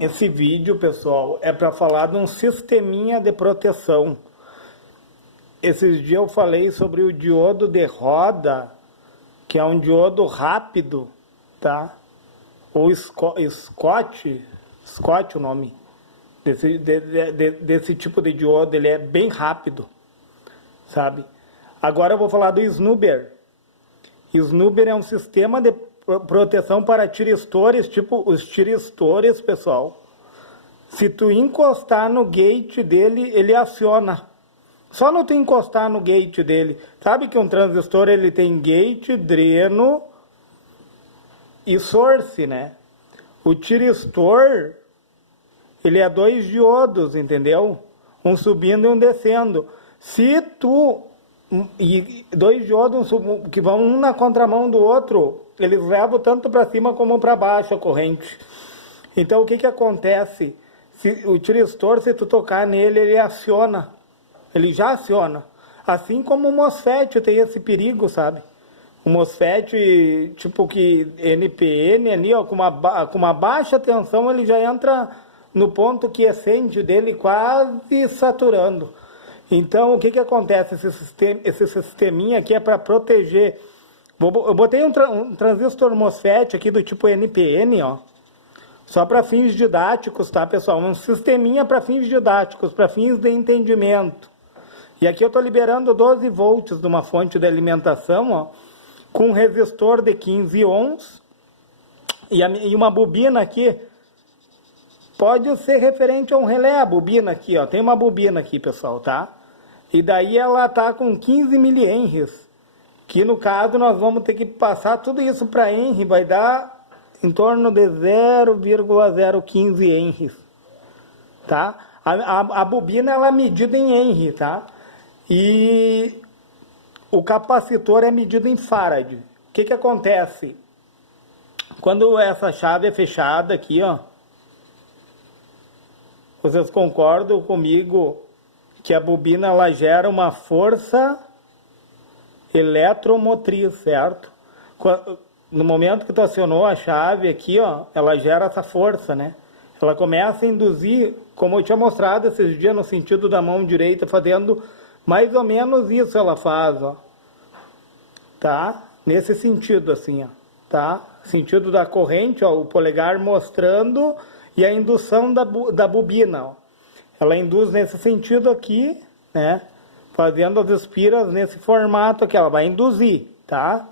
Esse vídeo, pessoal, é para falar de um sisteminha de proteção. Esses dias eu falei sobre o diodo de roda, que é um diodo rápido, tá? Ou Scott o nome desse tipo de diodo, ele é bem rápido, sabe? Agora eu vou falar do snubber. Snubber é um sistema de proteção para tiristores, tipo os tiristores, pessoal. Se tu encostar no gate dele, ele aciona. Só não tu encostar no gate dele. Sabe que um transistor ele tem gate, dreno e source, né? O tiristor, ele é 2 diodos, entendeu? Um subindo e um descendo. Se tu... E 2 diodos que vão um na contramão do outro, eles levam tanto para cima como para baixo a corrente. Então o que que acontece? O tiristor, se tu tocar nele, ele aciona. Ele já aciona. Assim como o MOSFET tem esse perigo, sabe? O MOSFET, tipo que NPN ali, ó, com uma baixa tensão, ele já entra no ponto que acende dele quase saturando. Então, o que que acontece? Esse sisteminha aqui é para proteger. Eu botei um transistor MOSFET aqui do tipo NPN, ó. Só para fins didáticos, tá, pessoal? Um sisteminha para fins didáticos, para fins de entendimento. E aqui eu estou liberando 12 volts de uma fonte de alimentação, ó, com um resistor de 15 ohms e uma bobina aqui. Pode ser referente a um relé, a bobina aqui, ó. Tem uma bobina aqui, pessoal, tá? E daí ela tá com 15 milihenries, que no caso nós vamos ter que passar tudo isso para Henry, vai dar em torno de 0,015 henries, tá? A bobina ela é medida em Henry, tá? E o capacitor é medido em farad. O que que acontece? Quando essa chave é fechada aqui, ó, vocês concordam comigo que a bobina ela gera uma força eletromotriz, certo? No momento que tu acionou a chave aqui, ó, ela gera essa força, né? Ela começa a induzir, como eu tinha mostrado esses dias no sentido da mão direita, fazendo mais ou menos isso ela faz, ó. Tá? Nesse sentido, assim, ó. Tá? Sentido da corrente, ó, o polegar mostrando e a indução da bobina, ó. Ela induz nesse sentido aqui, né? Fazendo as espiras nesse formato aqui. Ela vai induzir, tá?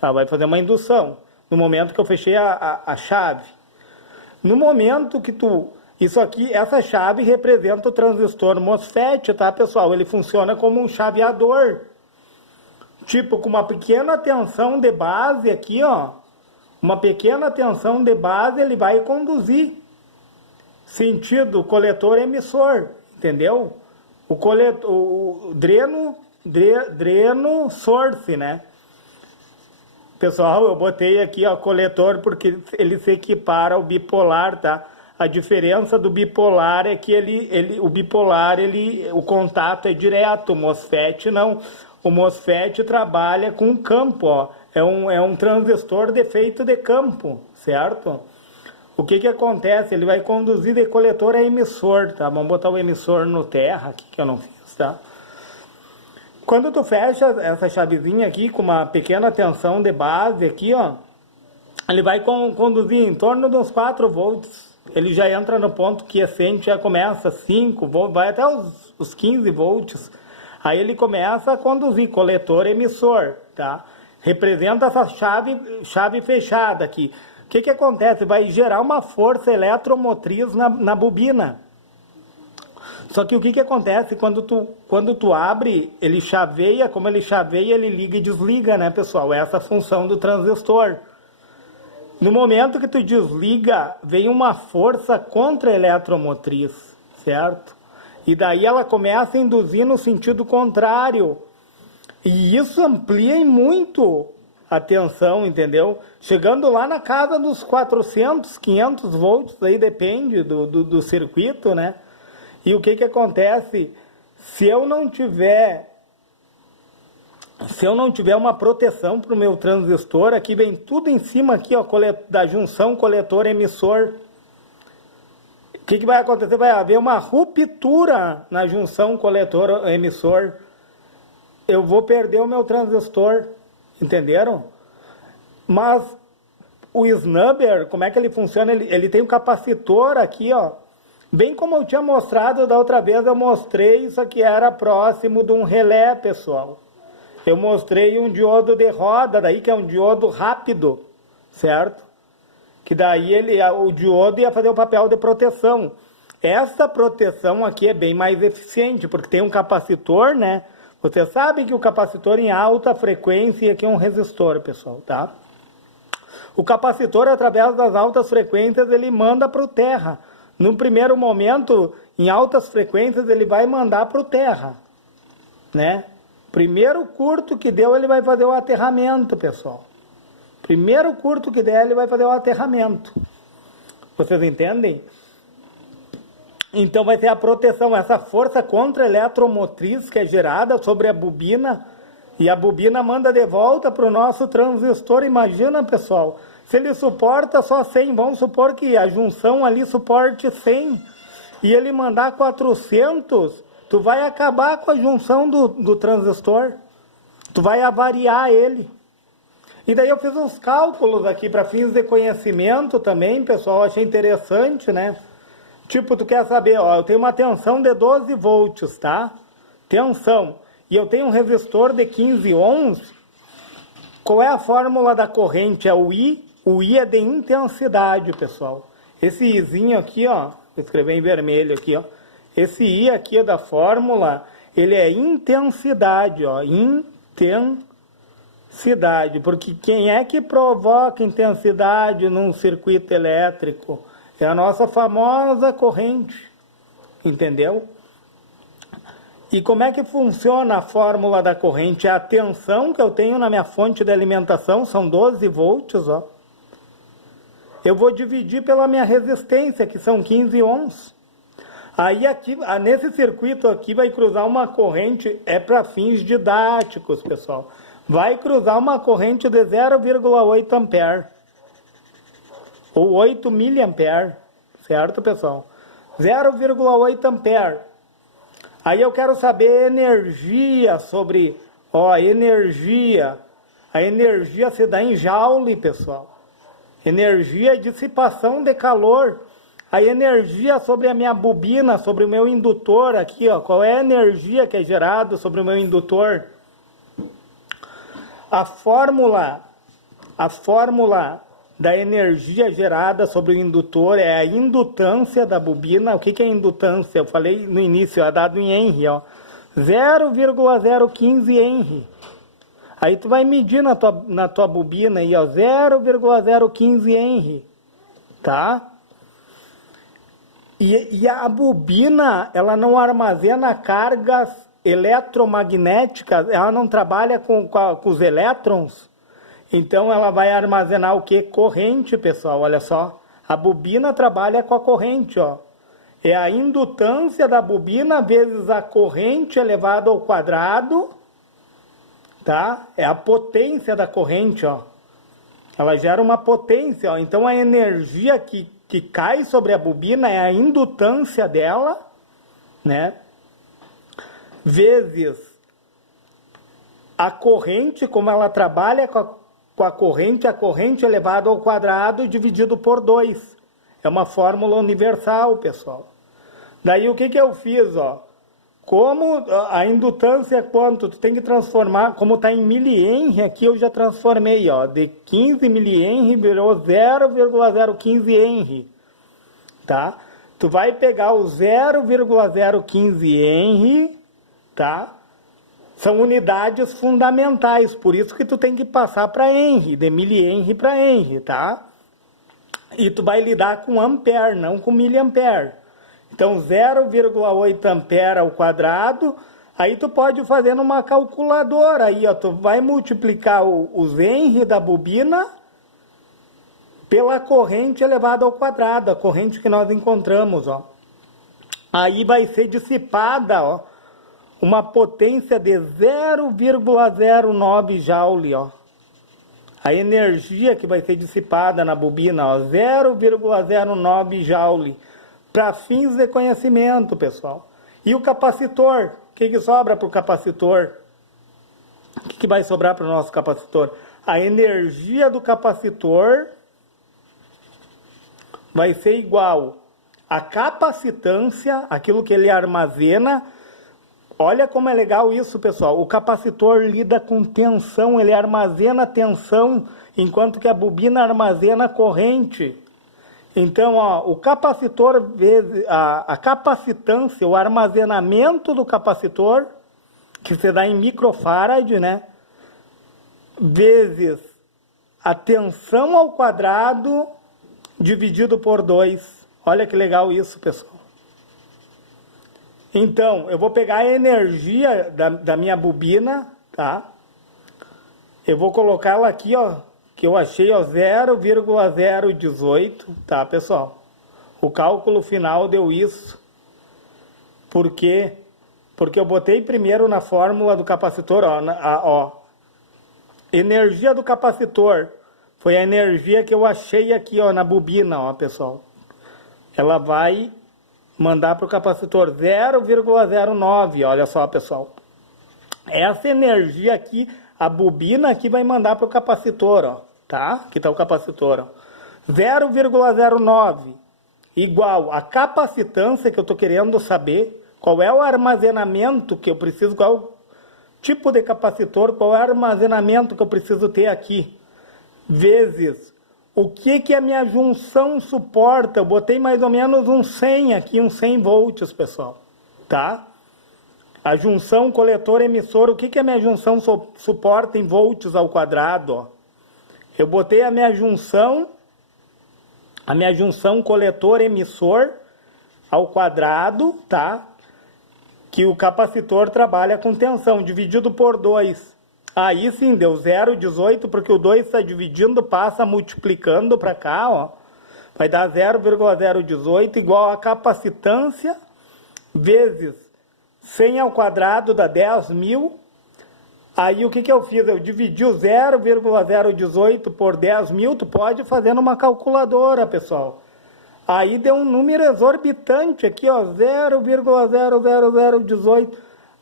Ela vai fazer uma indução. No momento que eu fechei a chave. No momento que tu... Isso aqui, essa chave representa o transistor MOSFET, tá, pessoal? Ele funciona como um chaveador. Tipo, com uma pequena tensão de base aqui, ó. Uma pequena tensão de base, ele vai conduzir. Sentido coletor-emissor, entendeu? O dreno, source, né? Pessoal, eu botei aqui, ó, coletor, porque ele se equipara ao bipolar, tá? A diferença do bipolar é que o bipolar, o contato é direto, o MOSFET não. O MOSFET trabalha com campo, ó. É um transistor de efeito de campo, certo? O que que acontece? Ele vai conduzir de coletor a emissor, tá? Vamos botar o emissor no terra aqui, que eu não fiz, tá? Quando tu fecha essa chavezinha aqui com uma pequena tensão de base aqui, ó, ele vai conduzir em torno de uns 4 volts. Ele já entra no ponto que acende, já começa 5 volts, vai até os 15 volts. Aí ele começa a conduzir coletor emissor, tá? Representa essa chave fechada aqui. O que que acontece? Vai gerar uma força eletromotriz na bobina. Só que o que que acontece quando tu abre, ele chaveia, como ele chaveia, ele liga e desliga, né, pessoal? Essa é a função do transistor. No momento que tu desliga, vem uma força contra-eletromotriz, certo? E daí ela começa a induzir no sentido contrário. E isso amplia muito a tensão, entendeu? Chegando lá na casa dos 400, 500 volts, aí depende do circuito, né? E o que que acontece? Se eu não tiver uma proteção para o meu transistor, aqui vem tudo em cima aqui, ó, da junção coletor-emissor. O que vai acontecer? Vai haver uma ruptura na junção coletor-emissor. Eu vou perder o meu transistor, entenderam? Mas o snubber, como é que ele funciona? Ele tem um capacitor aqui, ó. Bem como eu tinha mostrado da outra vez, eu mostrei isso aqui era próximo de um relé, pessoal. Eu mostrei um diodo de roda, daí que é um diodo rápido, certo? Que daí o diodo ia fazer o papel de proteção. Essa proteção aqui é bem mais eficiente, porque tem um capacitor, né? Você sabe que o capacitor em alta frequência aqui é um resistor, pessoal, tá? O capacitor, através das altas frequências, ele manda para o terra. No primeiro momento, em altas frequências, ele vai mandar para o terra, né? Primeiro curto que deu, ele vai fazer o aterramento, pessoal. Primeiro curto que der, ele vai fazer o aterramento. Vocês entendem? Então vai ter a proteção, essa força contra-eletromotriz que é gerada sobre a bobina, e a bobina manda de volta para o nosso transistor. Imagina, pessoal, se ele suporta só 100, vamos supor que a junção ali suporte 100, e ele mandar 400, tu vai acabar com a junção do transistor, tu vai avariar ele. E daí eu fiz uns cálculos aqui para fins de conhecimento também, pessoal, achei interessante, né? Tipo, tu quer saber, ó, eu tenho uma tensão de 12 volts, tá? Tensão. E eu tenho um resistor de 15 ohms. Qual é a fórmula da corrente? É o I. O I é de intensidade, pessoal. Esse Izinho aqui, ó, vou escrever em vermelho aqui, ó. Esse I aqui da fórmula, ele é intensidade, ó. Intensidade. Porque quem é que provoca intensidade num circuito elétrico? É a nossa famosa corrente, entendeu? E como é que funciona a fórmula da corrente? A tensão que eu tenho na minha fonte de alimentação são 12 volts, ó. Eu vou dividir pela minha resistência, que são 15 ohms. Aí aqui, nesse circuito aqui vai cruzar uma corrente, é para fins didáticos, pessoal. Vai cruzar uma corrente de 0,8 ampere. Ou 8 miliampere, certo, pessoal? 0,8 ampere. Aí eu quero saber energia sobre, ó, energia. A energia se dá em joule, pessoal. Energia é dissipação de calor. A energia sobre a minha bobina, sobre o meu indutor aqui, ó. Qual é a energia que é gerada sobre o meu indutor? A fórmula da energia gerada sobre o indutor é a indutância da bobina. O que é indutância? Eu falei no início, é dado em Henry, ó. 0,015 Henry. Aí tu vai medir na tua bobina aí, ó, 0,015 Henry, tá? E a bobina, ela não armazena cargas eletromagnéticas, ela não trabalha com os elétrons. Então ela vai armazenar o que? Corrente, pessoal, olha só. A bobina trabalha com a corrente, ó. É a indutância da bobina vezes a corrente elevado ao quadrado, tá? É a potência da corrente, ó. Ela gera uma potência, ó. Então a energia que cai sobre a bobina é a indutância dela, né? Vezes a corrente, como ela trabalha com a corrente elevado ao quadrado dividido por 2. É uma fórmula universal, pessoal. Daí o que eu fiz, ó? Como a indutância é quanto? Tu tem que transformar, como está em milihenry aqui, eu já transformei, ó. De 15 milihenry virou 0,015 Henry, tá? Tu vai pegar o 0,015 Henry, tá? São unidades fundamentais, por isso que tu tem que passar para Henry, de milihenry para Henry, tá? E tu vai lidar com ampere, não com miliampere. Então 0,8 ampere ao quadrado, aí tu pode fazer numa calculadora, aí ó, tu vai multiplicar os Henry da bobina pela corrente elevada ao quadrado, a corrente que nós encontramos, ó. Aí vai ser dissipada, ó, uma potência de 0,09 joule, ó. A energia que vai ser dissipada na bobina, ó, 0,09 joule. para fins de conhecimento, pessoal. E o capacitor? O que sobra para o capacitor? O que vai sobrar para o nosso capacitor? A energia do capacitor vai ser igual à capacitância, aquilo que ele armazena. Olha como é legal isso, pessoal. O capacitor lida com tensão, ele armazena tensão, enquanto que a bobina armazena corrente. Então, ó, o capacitor, a capacitância, o armazenamento do capacitor, que se dá em microfarad, né? Vezes a tensão ao quadrado dividido por 2. Olha que legal isso, pessoal. Então, eu vou pegar a energia da minha bobina, tá? Eu vou colocar ela aqui, ó, que eu achei, ó, 0,018, tá, pessoal? O cálculo final deu isso. Por quê? Porque eu botei primeiro na fórmula do capacitor, ó, energia do capacitor foi a energia que eu achei aqui, ó, na bobina, ó, pessoal. Ela vai mandar para o capacitor 0,09, olha só, pessoal. Essa energia aqui, a bobina aqui vai mandar para o capacitor, ó, tá? Aqui está o capacitor, ó. 0,09 igual a capacitância que eu estou querendo saber, qual é o armazenamento que eu preciso, qual é o tipo de capacitor, qual é o armazenamento que eu preciso ter aqui, vezes o que a minha junção suporta. Eu botei mais ou menos um 100 aqui, uns 100 volts, pessoal, tá? A junção coletor-emissor, o que a minha junção suporta em volts ao quadrado, ó? Eu botei a minha junção coletor-emissor ao quadrado, tá? Que o capacitor trabalha com tensão, dividido por 2. Aí sim, deu 0,18, porque o 2 está dividindo, passa multiplicando para cá, ó. Vai dar 0,018 igual a capacitância vezes 100 ao quadrado dá 10.000. Aí o que eu fiz? Eu dividi o 0,018 por 10.000, tu pode fazer numa calculadora, pessoal. Aí deu um número exorbitante aqui, ó, 0,00018.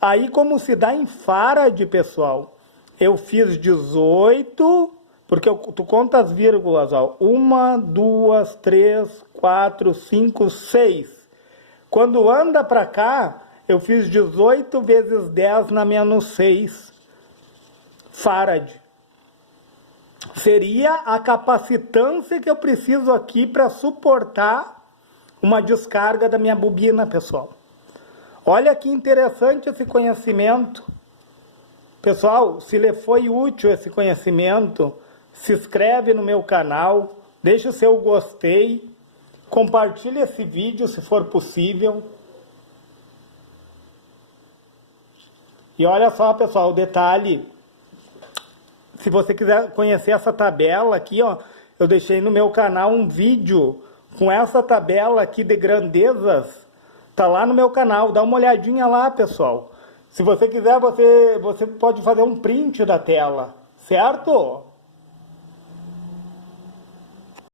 Aí como se dá em farad, pessoal, eu fiz 18, porque tu conta as vírgulas, ó, 1, 2, 3, 4, 5, 6. Quando anda para cá, eu fiz 18 vezes 10 na menos 6 farad. Seria a capacitância que eu preciso aqui para suportar uma descarga da minha bobina, pessoal. Olha que interessante esse conhecimento. Pessoal, se lhe foi útil esse conhecimento, se inscreve no meu canal, deixa o seu gostei, compartilhe esse vídeo se for possível. E olha só, pessoal, o detalhe, se você quiser conhecer essa tabela aqui, ó, eu deixei no meu canal um vídeo com essa tabela aqui de grandezas, tá lá no meu canal, dá uma olhadinha lá, pessoal. Se você quiser, você pode fazer um print da tela, certo?